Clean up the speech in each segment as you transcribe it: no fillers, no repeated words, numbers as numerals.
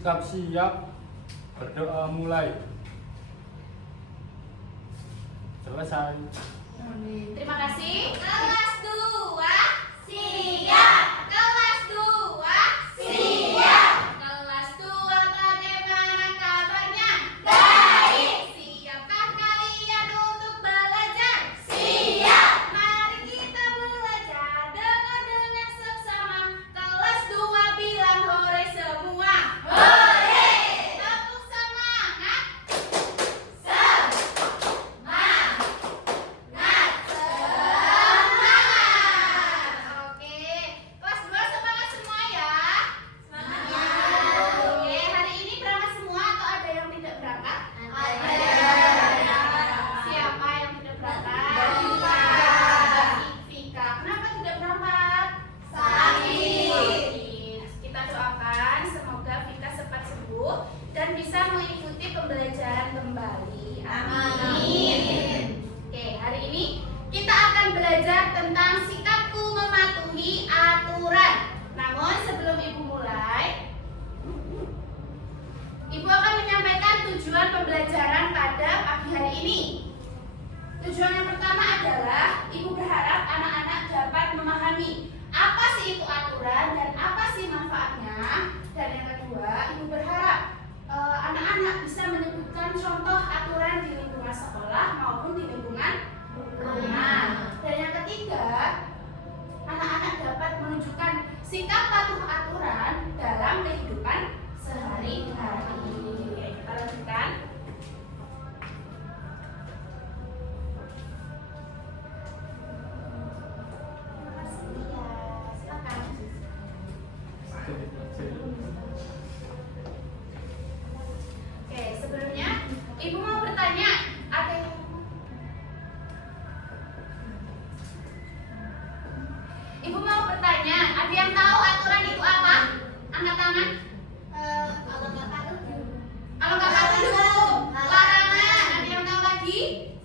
Sikap siap, berdoa mulai. Selesai. Terima kasih. Kelas 2 siap. Kelas 2 siap. Kelas 2 bagaimana kabarnya? Baik. Siapkah kalian untuk belajar? Siap. Mari kita belajar dengan seksama. Kelas 2 bilang hore semua. Hore. Tepuk semangat. Oke, kelas 2 semangat semua ya. Semangat. Oke, hari ini berangkat semua atau ada yang tidak berangkat? Ada. Siapa yang tidak berangkat? Vika. Kenapa tidak berangkat? Sakit. Kita doakan semoga Vika cepat sembuh dan bisa mengikuti pembelajaran kembali. Amin. Oke, hari ini kita akan belajar tentang sikapku mematuhi aturan. Namun sebelum Ibu mulai, Ibu akan menyampaikan tujuan pembelajaran pada pagi hari ini. Tujuan yang pertama adalah Ibu berharap anak-anak dapat memahami apa sih itu aturan dan apa sih manfaatnya. Dan yang kedua, Ibu berharap anak-anak bisa menyebutkan contoh aturan di lingkungan sekolah maupun di lingkungan rumah. Dan yang ketiga, anak-anak dapat menunjukkan sikap patuh aturan dalam kehidupan sehari-hari. Oke, kita lanjutkan. Terima kasih ya. Silakan. Oke, sebelumnya Ibu mau bertanya, ada yang Ibu mau bertanya, ada yang tahu aturan itu apa? Angkat tangan. Kalau nggak tahu dulu. Larangan. Ada yang tahu lagi?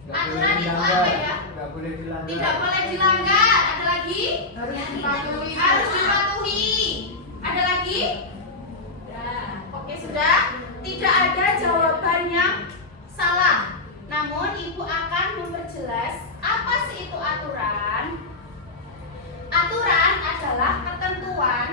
Aturan itu apa ya? Nggak boleh dilanggar. Tidak boleh dilanggar. Ada lagi? Harus dipatuhi. Ada lagi? Oke, sudah. Tidak ada jawaban yang salah. Namun Ibu akan memperjelas apa sih itu aturan. Aturan adalah ketentuan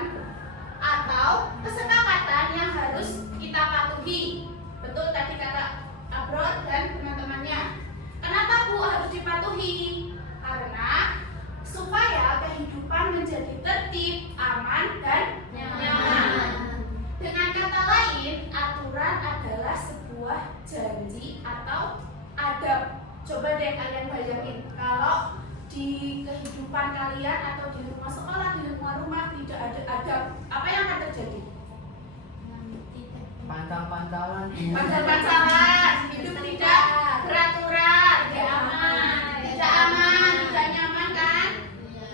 atau kesepakatan yang harus kita patuhi. Betul tadi kata Abrod dan teman-temannya. Kenapa Bu harus dipatuhi? Karena supaya kehidupan menjadi tertib, aman, dan nyaman. Dengan kata lain, aturan adalah sebuah janji atau adab. Coba deh kalian bayangin, kalau di kehidupan kalian atau di lingkungan sekolah, di lingkungan rumah tidak ada adab, apa yang akan terjadi? Pantang-pantangan. Pacaran, hidup tidak beraturan, tidak aman, tidak nyaman kan?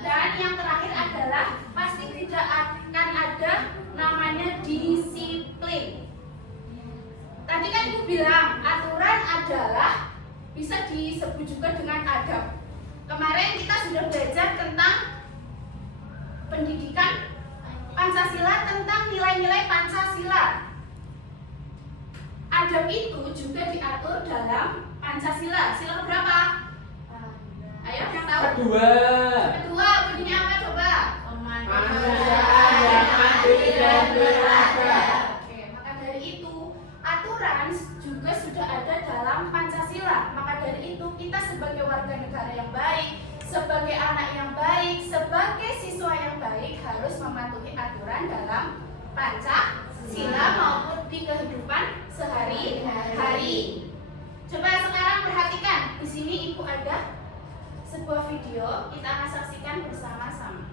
Dan yang terakhir adalah pasti tidak akan ada namanya disiplin. Tadi kan Ibu bilang aturan adalah bisa disebut juga dengan adab. Kemarin kita sudah belajar tentang pendidikan Pancasila, tentang nilai-nilai Pancasila. Adab itu juga diatur dalam Pancasila. Sila berapa? Ayo, yang tahu? Kedua, bunyinya apa coba? Kemanusiaan yang adil dan beradab. Oke, maka dari itu aturan juga sudah ada dalam Pancasila. Maka dari itu kita sebagai warga negara yang baik, sebagai anak yang baik, sebagai siswa yang baik harus mematuhi aturan dalam Pancasila maupun di kehidupan sehari-hari. Coba sekarang perhatikan, di sini Ibu ada sebuah video, kita akan saksikan bersama-sama.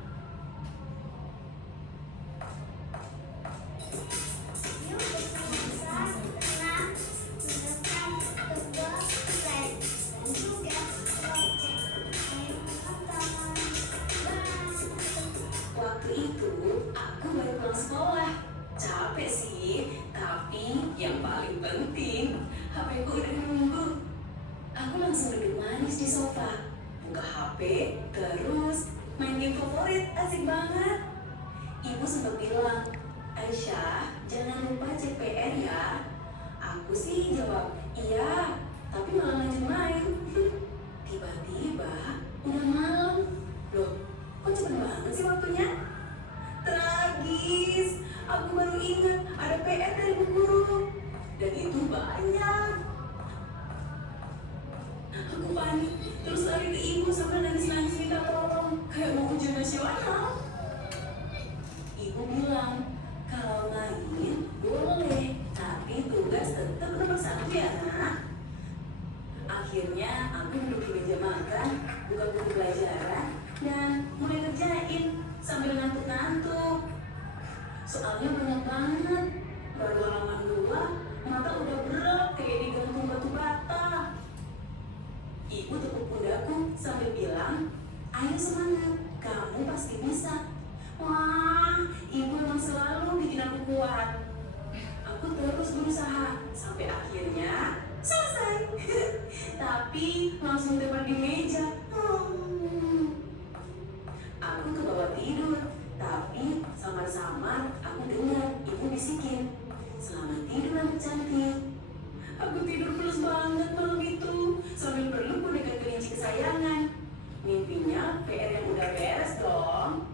Waktu itu aku baru pulang sekolah. Capek sih, tapi yang paling penting HP ku udah nunggu. Aku langsung duduk manis di sofa, buka HP, terus main game favorit, asik banget. Ibu sempat bilang, Aisyah, jangan lupa cek PR ya. Aku sih jawab, iya, tapi malah lanjut main. Tiba-tiba, udah malam. Loh, kok cepet banget sih waktunya? Tragis, aku baru ingat ada PR dari Bu Guru. Dan itu banyak. Aku panik, terus lari ke ibu sambil nangis-nangis minta tolong. Kayak mau ujian nasional. Ibu bilang, kalau main boleh, tapi tugas tetap nomor 1 ya nak. Akhirnya aku duduk di meja makan, buka buku pelajaran, dan mulai ngerjain sambil ngantuk-ngantuk. Soalnya banyak banget, baru halaman 2, mata udah berat kayak digantung batu bata. Ibu tepuk pundakku sambil bilang, ayo semangat, kamu pasti bisa. Wah, ibu memang selalu bikin aku kuat. Aku terus berusaha sampai akhirnya selesai. Tapi langsung tepat di meja. Aku ke bawah tidur, tapi samar-samar aku dengar ibu bisikin, selamat tidur anak cantik. Aku tidur pulas banget malam itu sambil peluk boneka kelinci kesayangan. Mimpinya PR yang udah beres dong.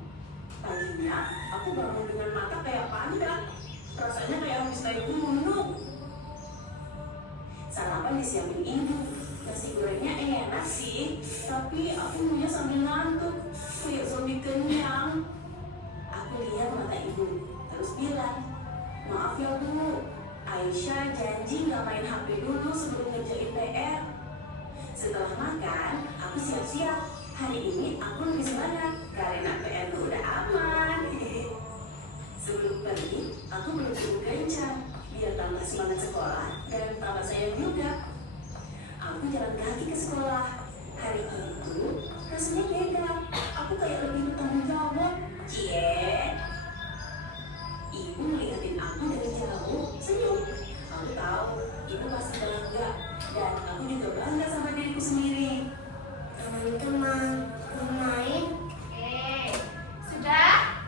Paginya aku bangun dengan mata kayak panda. Rasanya kayak habis naik gunung. Sarapan disiapin ibu. Nasi gorengnya enak sih, tapi aku punya sambil ngantuk kayak zombie kenyang. Aku lihat mata ibu, terus bilang, maaf ya Bu, Aisyah janji nggak main HP dulu sebelum ngerjain PR. Setelah makan, aku siap-siap. Hari ini aku lebih semangat karena PR udah aman. Sebelum pergi, aku belum cukup kencang biar tambah semangat sekolah dan tambah sayang juga. Aku jalan kaki ke sekolah. Hari itu rasanya beda. Aku kayak lebih bertanggung jawab. Cie. Ibu ngeliatin aku dari jauh, senyum. Aku tahu ibu pasti bangga dan aku juga bangga sama diriku sendiri. Teman-teman, bermain. Sudah?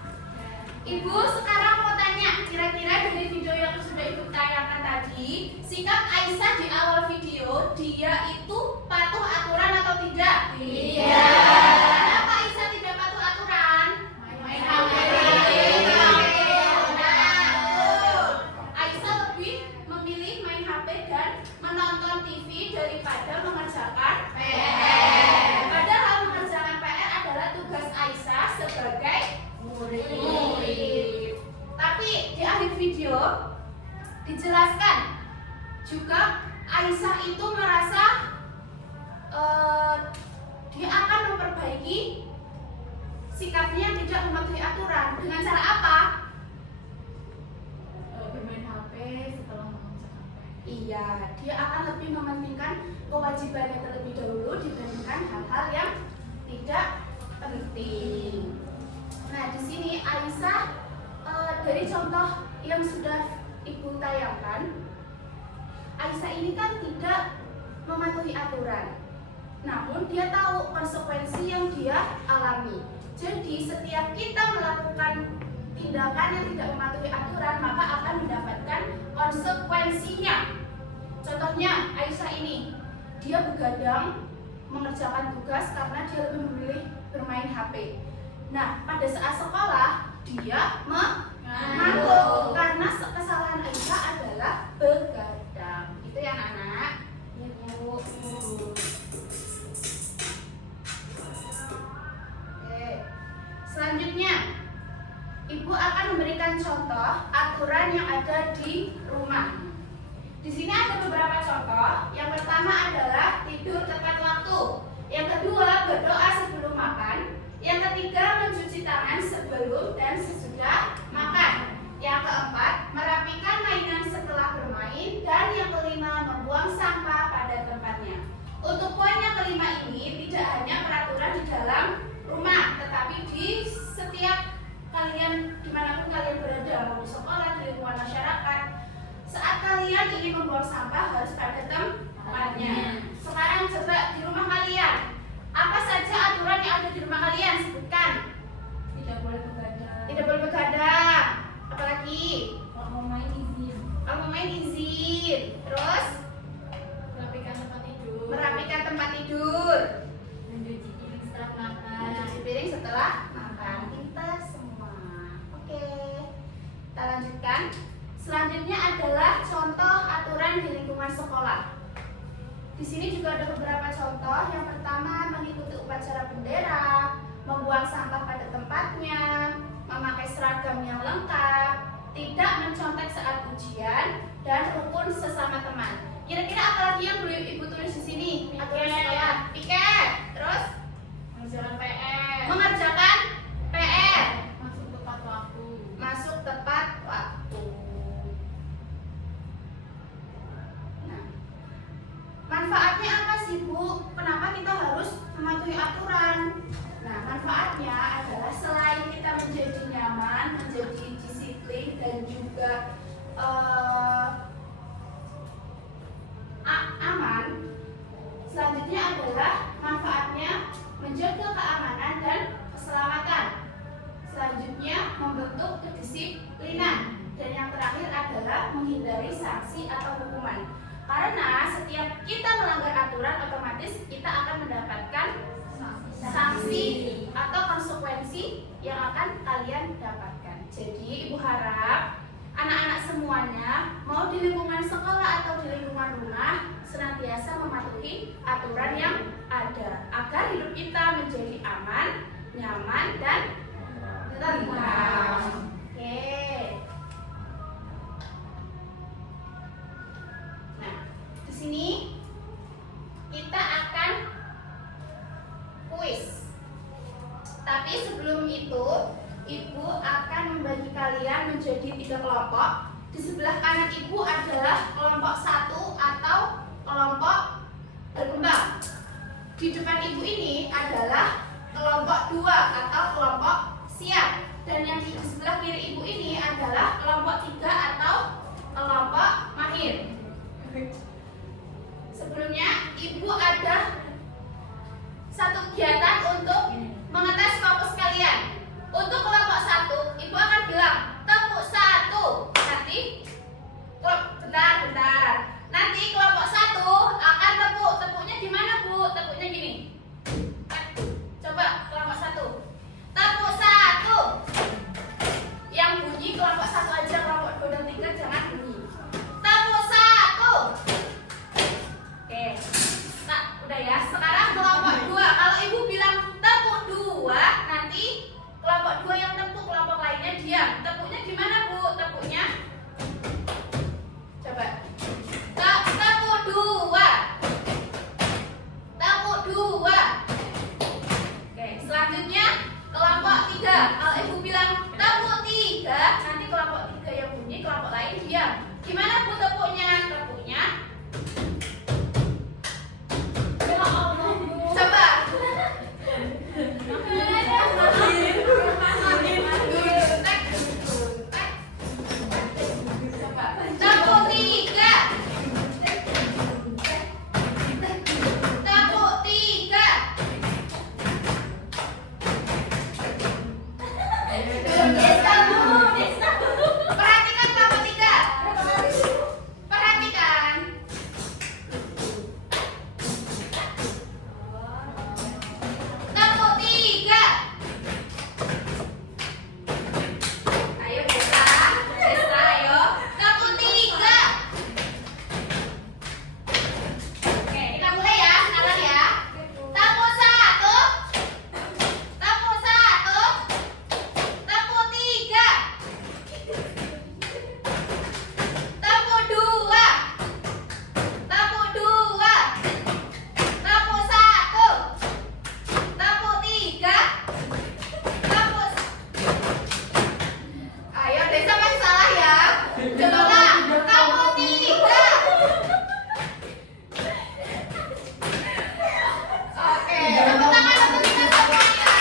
Ibu sekarang mau tanya, kira-kira dari video yang sudah ibu tayangkan tadi, sikap Aisyah di awal video, dia itu patuh aturan atau tidak? Tidak. Kenapa Aisyah tidak patuh aturan? Main HP. Aisyah lebih memilih main HP dan menonton TV daripada mengerjakan PR. Padahal mengerjakan PR adalah tugas Aisyah sebagai murid. Tapi di akhir video dijelaskan juga Aisyah itu merasa dia akan memperbaiki sikapnya yang tidak mematuhi aturan. Dengan cara apa? Bermain HP setelah mengerjakan PR. Iya, dia akan lebih mementingkan kewajibannya terlebih dahulu dibandingkan hal-hal yang tidak penting. Nah, di sini Aisyah dari contoh yang sudah ibu tayangkan, Aisyah ini kan tidak mematuhi aturan. Namun dia tahu konsekuensi yang dia alami. Jadi setiap kita melakukan tindakan yang tidak mematuhi aturan, maka akan mendapatkan konsekuensinya. Contohnya Aisyah ini, dia begadang mengerjakan tugas karena dia lebih memilih bermain HP. Nah, pada saat sekolah dia mengantuk karena kesalahan Aisyah adalah begadang. Itu ya anak-anak. Ya, Bu. Oke. Selanjutnya, Ibu akan memberikan contoh aturan yang ada di rumah. Di sini ada beberapa contoh. Yang pertama adalah tidur tepat waktu. Yang kedua, berdoa sebelum makan. Yang ketiga, mencuci tangan sebelum dan sesudah makan. Yang keempat, merapikan mainan setelah bermain. Dan yang kelima, membuang sampah pada tempatnya. Untuk poin yang kelima ini tidak hanya peraturan di dalam rumah, tetapi di setiap kalian, dimanapun kalian berada, mau di sekolah, di lingkungan masyarakat, saat kalian ingin membuang sampah harus pada tempatnya. Sekarang coba di rumah kalian, apa saja aturan yang ada di rumah kalian? Sebutkan. Tidak boleh begadang. Tidak boleh begadang. Apalagi? tidur. Mencuci piring setelah makan. Mencuci piring setelah makan. Pintar semua. Oke. Kita lanjutkan. Selanjutnya adalah contoh aturan di lingkungan sekolah. Di sini juga ada beberapa contoh. Yang pertama, mengikuti upacara bendera, membuang sampah pada tempatnya, memakai seragam yang lengkap, tidak mencontek saat ujian, dan rukun sesama teman. Kira-kira apa lagi yang boleh Ibu tulis di sini? Aturan sekolah. Piket. Terus Mengerjakan PR. mengerjakan PR. Masuk tepat waktu. Masuk tepat waktu. Nah, manfaatnya apa sih Bu? Kenapa kita harus mematuhi aturan? Nah, manfaatnya adalah selain kita menjadi nyaman, menjadi disiplin, dan juga aman. Selanjutnya adalah manfaatnya menjaga keamanan dan keselamatan. Selanjutnya membentuk kedisiplinan. Dan yang terakhir adalah menghindari sanksi atau hukuman. Karena setiap kita melanggar aturan, otomatis kita akan mendapatkan sanksi atau konsekuensi yang akan kalian dapatkan. Jadi Ibu harap anak-anak semuanya, mau di lingkungan sekolah atau di lingkungan rumah, senantiasa mematuhi aturan yang ada agar hidup kita menjadi aman, nyaman, dan tentram. Oke. Nah, di sini kita akan kuis. Tapi sebelum itu, Ibu akan membagi kalian menjadi 3 kelompok. Di sebelah kanan Ibu adalah kelompok 1 atau kelompok berkembang. Di depan Ibu ini adalah kelompok 2 atau kelompok siap. Dan yang di sebelah kiri Ibu ini adalah kelompok 3 atau kelompok mahir. Sebelumnya Ibu ada satu kegiatan untuk mengetes fokus kalian. Untuk kelompok 1, Ibu akan bilang tepuk 1. Nanti bentar. Nanti kelompok 1 akan tepuknya gimana Bu? Tepuknya gini. Coba kelompok 1. Tepuk 1. Yang bunyi kelompok 1 aja, kelompok 2 dan 3 jangan bunyi. Tepuk 1. Oke. Nah, udah ya. Sekarang kelompok 2. Kalau Ibu bilang tepuk 2, nanti kelompok 2 yang tepuk, kelompok lainnya diam. Tepuknya gimana Bu? Tepuknya coba. Tepuk 2. Tepuk 2. Oke, selanjutnya kelompok 3. Kalau Ibu bilang tepuk 3, nanti kelompok 3 yang bunyi, kelompok lain diam. Gimana Bu tepuknya? Tepuknya coba. Tepuk 3. Tepuk 3. Perhatikan kelompok 3. Perhatikan. Tepuk 3. Ayo Desa, ayo. Tepuk 3. Oke, kita mulai ya, sekarang ya. Tepuk 1. Tepuk 1. Tepuk 3. Tepuk 2. Tepuk 2. Tepuk 1. Tepuk 3. Tepuk. Ayo Desa masih salah ya. Coba ulang. Tepuk 3. Oke, tepuk tangan untuk kita semuanya.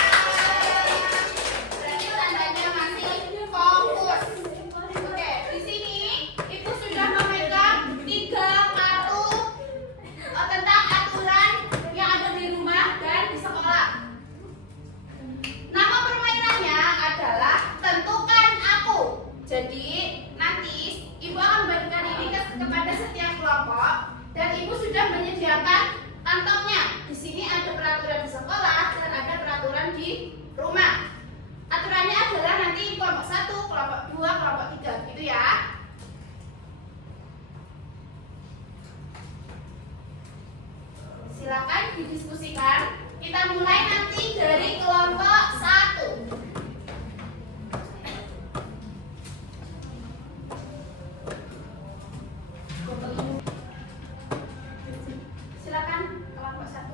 Berarti tandanya masih fokus. Oke, di sini Ibu sudah memegang 3 kartu tentang aturan yang ada di rumah dan di sekolah. Nama permainannya adalah tentukan aku. Jadi nanti Ibu akan membagikan ini kepada setiap kelompok dan Ibu sudah menyediakan kantongnya. Di sini ada di rumah. Aturannya adalah nanti kelompok 1, kelompok 2, kelompok 3 gitu ya. Silakan didiskusikan. Kita mulai nanti dari kelompok 1. Silakan kelompok 1.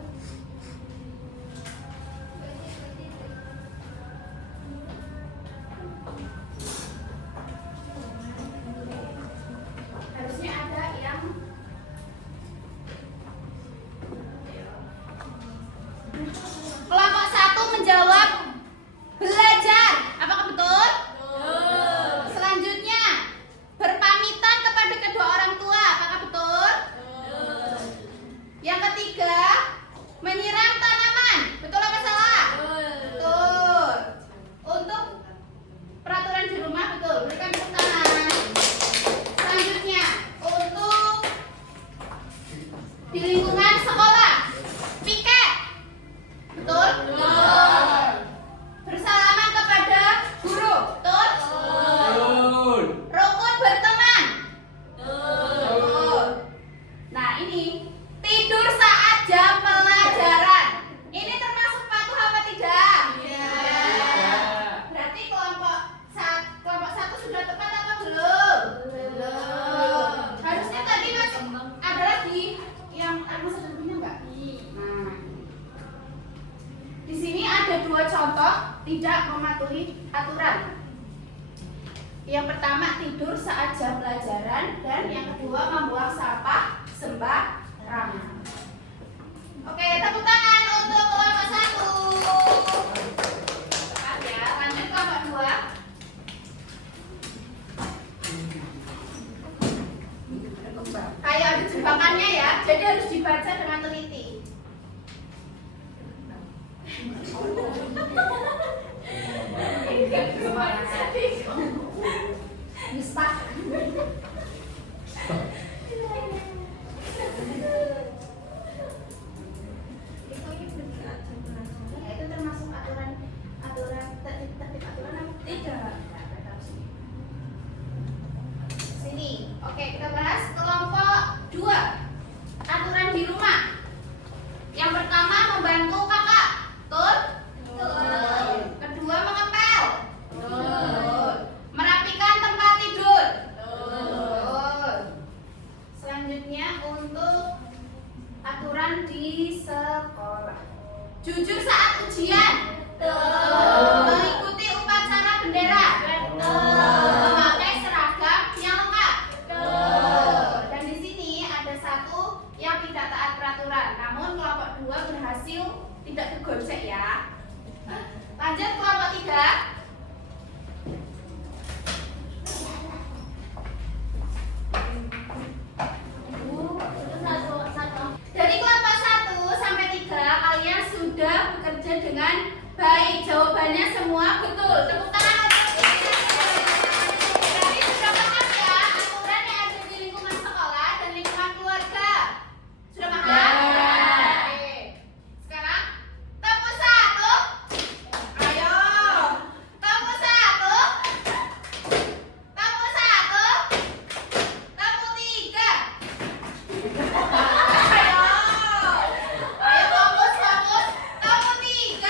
Harusnya ada yang kelompok 1 menjawab belajar. Apakah betul? Selanjutnya berpamitan kepada kedua orang tua. Apakah betul? Yang ketiga menyiram tanaman. Betul apa salah? Betul. Untuk peraturan di rumah betul. Berikan tepuk tangan. Selanjutnya untuk di lingkungan sekolah piket. Betul? Betul. Bersalaman kepada guru. Betul? Betul. Rukun berteman. Betul. Nah ini tidur saat jam pelajaran. Ini termasuk patuh apa tidak? Berarti kelompok 1 sudah tepat apa belum? Belum. Harusnya tadi masuk ada lagi yang masa depannya enggak? Nah, di sini ada 2 contoh tidak mematuhi aturan. Yang pertama tidur saat jam pelajaran dan yang kedua membuang sampah sembarangan. Oke, tepuk tangan untuk kelompok 1. Tepat ya, lanjut kelompok 2. Kayak ada jebakannya ya, jadi harus dibaca dengan teliti. Mistak. Ya, itu termasuk aturan tertib aturan apa? Tidak. Sini. Oke, kita bahas kelompok 2. Aturan di rumah. Yang pertama membantu kakak. Betul? Betul. Kedua mengepel. Betul. Merapikan tempat tidur. Betul. Selanjutnya untuk aturan di sekolah. Jujur saat ujian. Betul. Mengikuti upacara bendera. Betul. Memakai seragam yang lengkap. Betul. Dan di sini ada 1 yang tidak taat peraturan. Namun kelompok 2 berhasil tidak tergocek ya. Lanjut kelompok 3. Dari kelompok 1 sampai 3 kalian sudah bekerja dengan baik. Jawabannya semua betul. Tepuk tangan untuk berarti sudah paham ya aturan yang ada di lingkungan sekolah dan lingkungan keluarga. Sudah paham? Oke. Sekarang tepuk 1. Ayo. Tepuk 1. Tepuk 1. Tepuk 3. Ayo. Ayo fokus. Tepuk 3.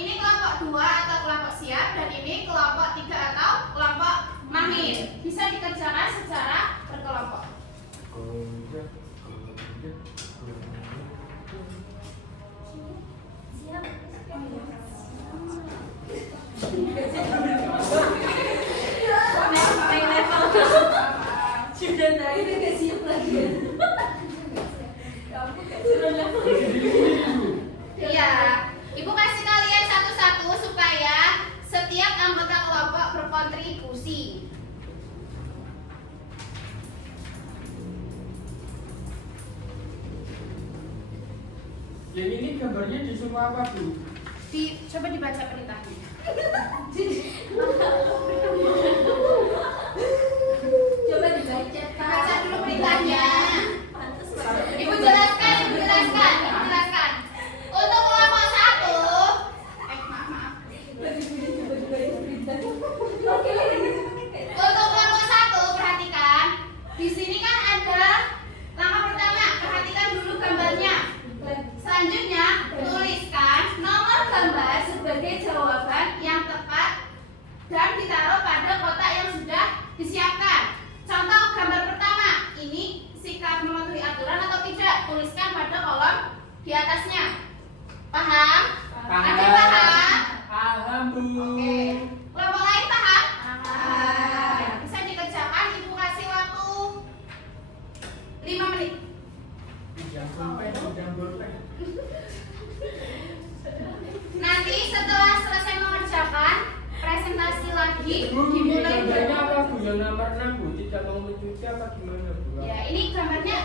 Ini kelompok 2 atau kelompok siap dan ini kelompok 3 atau kelompok mahir. ini bisa dikerjakan secara berkelompok. Sudah dari udah siap lagi. Iya, Ibu kasih kalian satu-satu supaya setiap anggota kelompok berkontribusi. Yang ini gambarnya disuruh apa, Bu? Coba dibaca perintahnya. Coba dibaca. Baca dulu perintahnya. Pantes Ibu jelaskan. Untuk kelompok 1, maaf. Untuk kelompok 1 perhatikan. Di sini kan ada langkah pertama, perhatikan dulu gambarnya. Selanjutnya, tuliskan nomor gambar sebagai jawaban yang tepat dan ditaruh pada kotak yang sudah disiapkan. Contoh gambar pertama, ini sikap mematuhi aturan atau tidak, tuliskan pada kolom di atasnya. Paham? Ada yang paham? Paham, Bu. Oke. Kelompok lain paham? Bisa dikerjakan, Ibu kasih waktu 5 menit. Jam bolpen. Nanti setelah selesai mengerjakan, presentasi lagi Bu, ini dimulai. gambarnya apa, Bu? Yang nomor 6, Bu. Tidak mau mencuci apa gimana, Bu? Ya, ini gambarnya.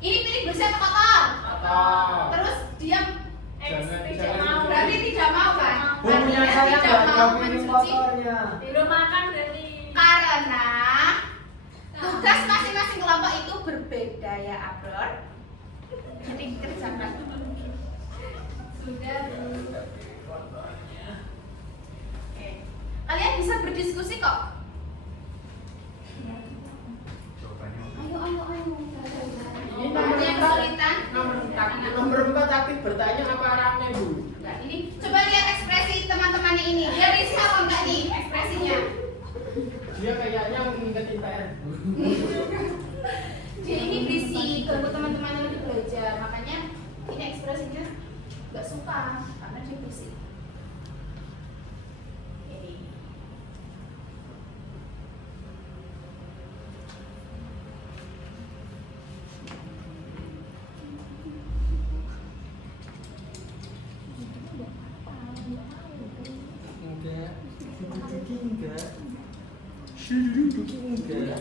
Ini pilih bersih atau kotor? Kotor. Terus diam. Jangan. Berarti tidak mau kan? Bu, punya Artinya saya tidak nggak mau pilih mencuci. kotornya. belum makan berarti. Karena tugas masing-masing kelompok itu berbeda ya, Abror. Jadi kerjakan. Sudah, Bu. Oke. Kalian bisa berdiskusi kok. Ayo. Ini Ada yang kesulitan? nomor 4 aktif bertanya apa rame, Bu? Nah, ini coba lihat ekspresi teman-temannya ini. Dia risih apa enggak nih ekspresinya? Dia kayaknya ngingetin PR, Bu. Dia ini berisik, ganggu teman-temannya lagi belajar. Makanya ini ekspresinya nggak suka karena dia berisik. Oke. Enggak. Enggak. Enggak.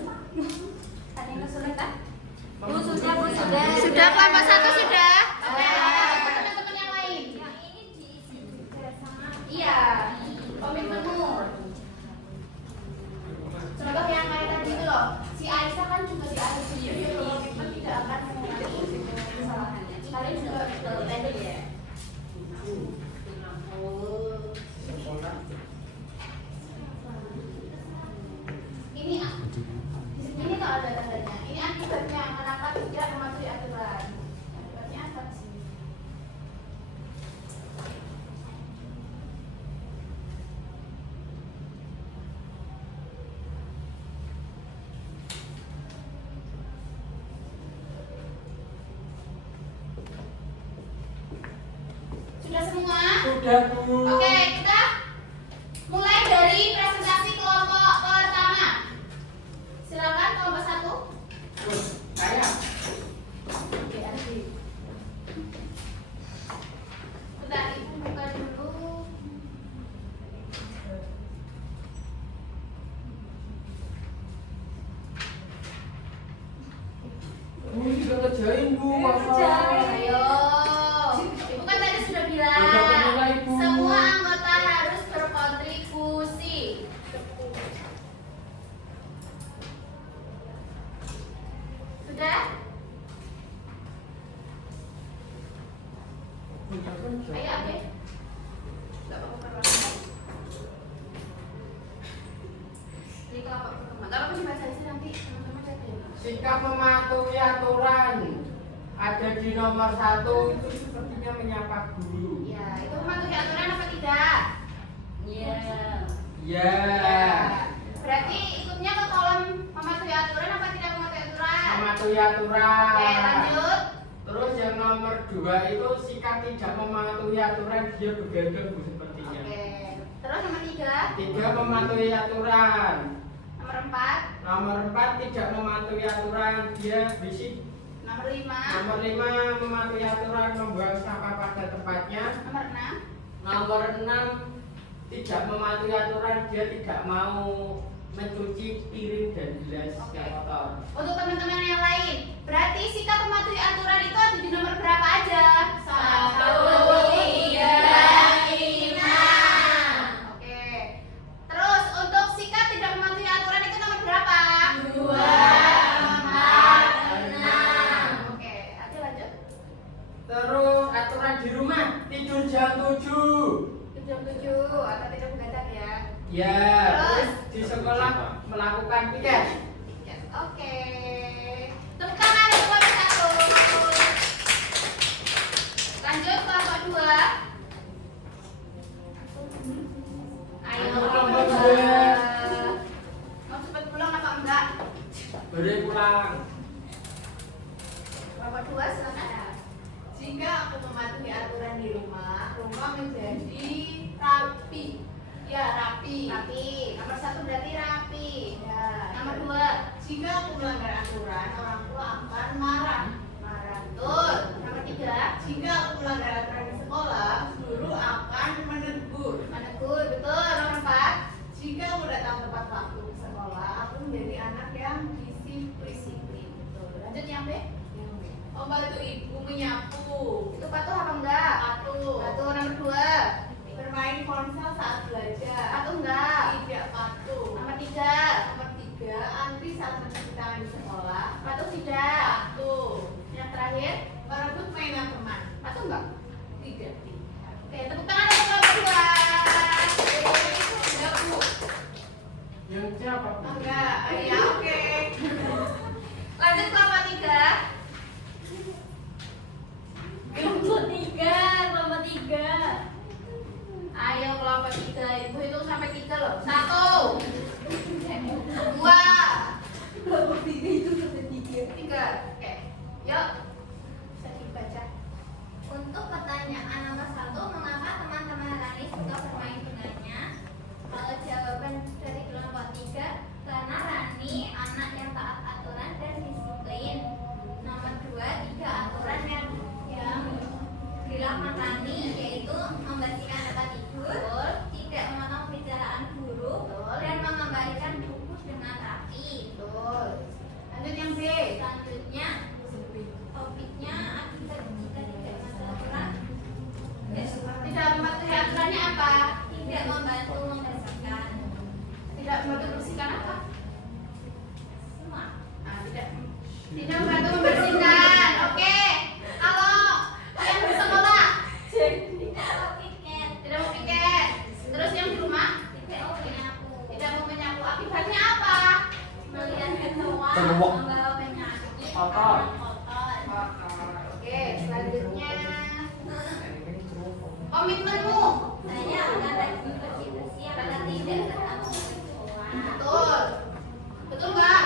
Ada yang kesulitan? Bu, sudah, Bu, sudah. Sudah kelompok 1 sudah? Sudah. Teman-teman yang lain? Yang ini diisi juga sama. Iya. Komitmenmu. Contoh yang kayak tadi itu loh. Si Aisyah kan juga si Aisyah. Jadi komitmen tidak akan mengulangi kesalahannya. Kalian juga pendek ya. Ini tuh ada tandanya. Ini akibatnya kenapa tidak mematuhi aturan. Akibatnya apa sih? Sudah semua? Sudah, Bu. Oke, kita mulai dari presentasi kelompok pertama. Silakan kelompok 1. Saya. Oke, Adi. Bentar, Ibu buka dulu. Bu, ini udah ngerjain, Bu. Ayo. Ibu kan tadi sudah bilang Udah penilai, Bu. semua anggota harus berkontribusi. Sudah? Ayo, Adek. Gak apa-apa, perlahan. Jadi kelompok pertama. Gak apa-apa dibaca aja nanti teman-teman cek deh. Sikap mematuhi aturan ada di nomor 1 itu sepertinya menyapa guru. Ya, itu mematuhi aturan apa tidak? Iya. Ya. Berarti ikutnya ke kolom mematuhi aturan. Oke, lanjut. Terus yang nomor 2 itu sikap tidak mematuhi aturan, dia bergandeng Bu sepertinya. Oke. Terus nomor 3. 3 mematuhi aturan. Nomor 4. Nomor 4 tidak mematuhi aturan, dia berisik. Nomor 5. Nomor 5 mematuhi aturan, membuang sampah pada tempatnya. Nomor 6. Nomor 6 tidak mematuhi aturan, dia tidak mau mencuci piring dan gelas Oke. yang kotor. Untuk teman-teman yang lain, berarti sikap mematuhi aturan itu ada di nomor berapa aja? 1, 3, 5. Oke. Terus untuk sikap tidak mematuhi aturan itu nomor berapa? 2, 4, 6. Oke, ayo lanjut. Terus aturan di rumah, tidur jam 7. Jam 7 atau tidak begadang ya. Ya, terus di sekolah melakukan piket. Oke. Tepuk tangan untuk kelompok 1. Lanjut kelompok 2. Ayo Kelompok kelompok 2. 2. Mau cepat pulang apa enggak? Beri pulang. Kelompok 2 silakan. Jika aku mematuhi aturan di rumah, rumah menjadi rapi. Ya, rapi. Rapi. Nomor 1 berarti rapi. Ya. Nomor 2 Jika aku melanggar aturan, orang tua akan marah. marah. Betul. Nomor 3 Jika aku melanggar aturan di sekolah, guru akan menegur. menegur. Betul. Nomor 4 Jika aku datang tepat waktu ke sekolah, aku menjadi anak yang disiplin. betul. Lanjut yang B. Membantu ibu menyapu. Itu patuh apa enggak? Patuh. Patuh. Nomor 2 Bermain ponsel saat belajar. patuh enggak? Tidak patuh. Nomor 3 Nomor 3, antri saat mencuci tangan di sekolah. patuh tidak? Patuh. Yang terakhir Merebut mainan teman. patuh enggak? Tidak. Oke, tepuk tangan untuk kelompok 2. Enggak, Bu. Yang siapa? Bu? Enggak. Ya, oke. Lanjut kelompok 3. Kelompok 3, kelompok 3. Ayo kelompok 3. Ibu hitung sampai 3 loh. 1 2 Kelompok 3 itu sampai 3. 3. Oke. Yuk. Bisa dibaca. Untuk pertanyaan nomor 1, mengapa teman-teman Rani suka bermain dengannya? Kalau jawaban dari kelompok 3, karena Rani anak yang taat aturan dan disiplin. Nomor 2, 3 aturan yang dilakukan Rani yaitu membersihkan tempat tidur, tidak memotong pembicaraan guru, dan mengembalikan buku dengan rapi. Betul. Lanjut yang B. Selanjutnya, topiknya akibat jika tidak mematuhi aturan. Tidak mematuhi aturannya apa? Tidak membantu membersihkan Tidak membantu membersihkan apa? semua. Nah, tidak membantu membersihkan. Oke. Kalau kalian bersekolah Tidak mau piket, tidak mau piket. Terus yang di rumah tidak mau menyapu, tidak mau menyapu. Akibatnya apa? melihat keluar, Keluar. membawa penyakit Kotor. karena kotor. Oke, selanjutnya komitmenmu. Saya akan rajin bersih-bersih agar tidak terlalu berkeluar. Betul. Betul nggak?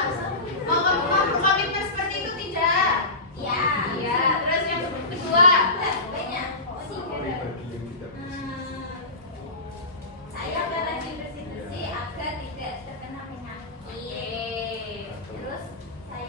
Mau kamu komitmen seperti itu tidak? Ya, Iya. Terus yang kedua. banyak. Saya akan rajin bersih-bersih agar tidak terkena penyakit. Oke. Terus saya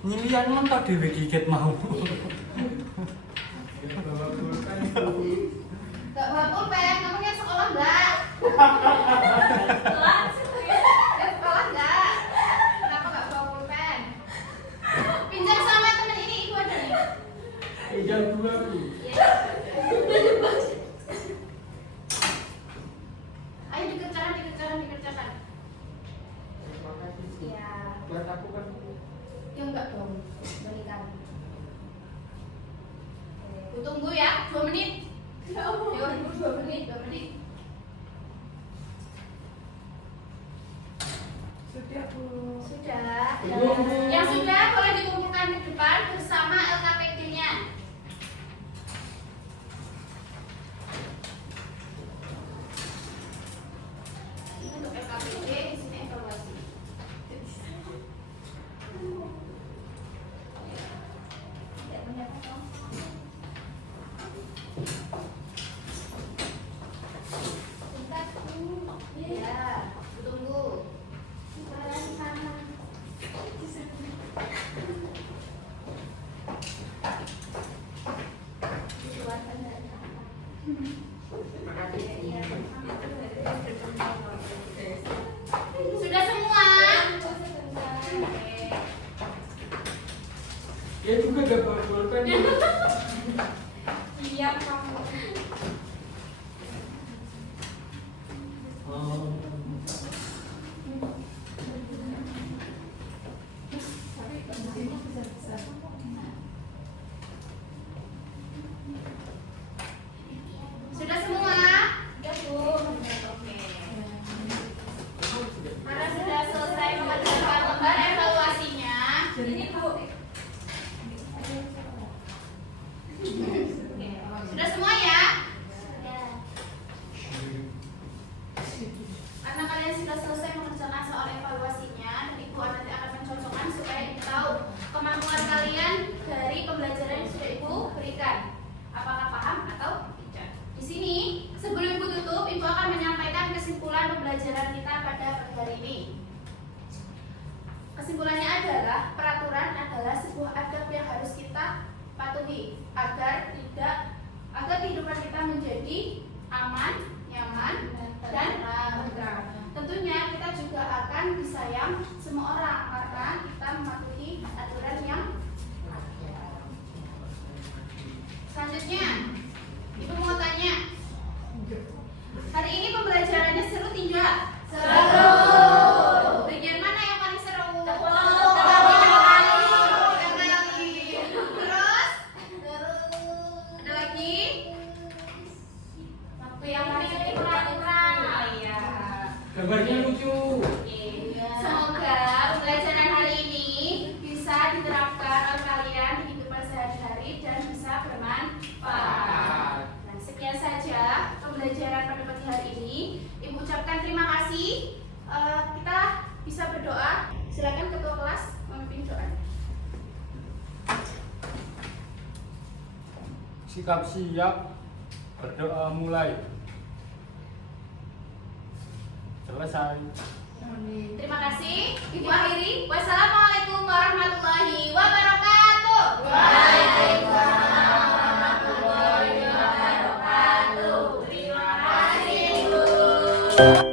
Nyilian mentok dhewe giget mau. Bawa pulpen. Gak bawa pulpen, kamu yang sekolah enggak? Ya sekolah enggak? Kenapa gak bawa pulpen? Pinjam sama temen ini, ibu ada nih. Pinjam 2 Bu. Ayo dikerjakan. Terima kasih Bu. Iya. Buat aku kan Bu. Ya enggak dong, balikan. Aku tunggu ya, 2 menit. Ya Allah, 2 menit. Sudah Bu. Sudah. Belum. Yang sudah boleh dikumpulkan di depan bersama LKPD-nya. Ini untuk LKPD, di sini evaluasi. Tidak mendapat dong. Ya, tunggu. Terima kasih. Sudah semua? Ya juga gak bawa pulpen Bu. Iya, kamu. Oh. Sudah semua? Ya, Bu. Oke. Karena sudah selesai mengerjakan lembar evaluasinya, ini Bu. Sudah semua ya? Karena kalian sudah selesai mengerjakan soal evaluasinya, Ibu nanti akan mencocokkan supaya Ibu tahu kemampuan kalian dari pembelajaran yang sudah Ibu berikan. Apakah paham atau tidak? Di sini, sebelum Ibu tutup, Ibu akan menyampaikan kesimpulan pembelajaran kita pada pagi hari ini. Kesimpulannya adalah peraturan adalah sebuah adab yang harus kita patuhi agar kehidupan kita menjadi aman, nyaman, dan tentram. Tentunya kita juga akan disayang semua orang karena kita mematuhi aturan yang ada. Selanjutnya, Ibu mau tanya, hari ini pembelajarannya seru tidak? Seru. Bagian mana yang paling seru? Terus? Ada lagi? Waktu yang paling kurang. Oh iya. Gambarnya lucu. Semoga pembelajaran hari ini bisa diterapkan oleh kalian di kehidupan sehari-hari dan bisa bermanfaat. Nah, sekian saja pembelajaran pada pagi hari ini. Ibu ucapkan terima kasih. Kita bisa berdoa. Silakan ketua kelas memimpin doa. Sikap siap, berdoa mulai. Selesai. Terima kasih. Ibu akhiri. Wassalamualaikum warahmatullahi wabarakatuh. Waalaikumsalam warahmatullahi wabarakatuh. Terima kasih, Bu.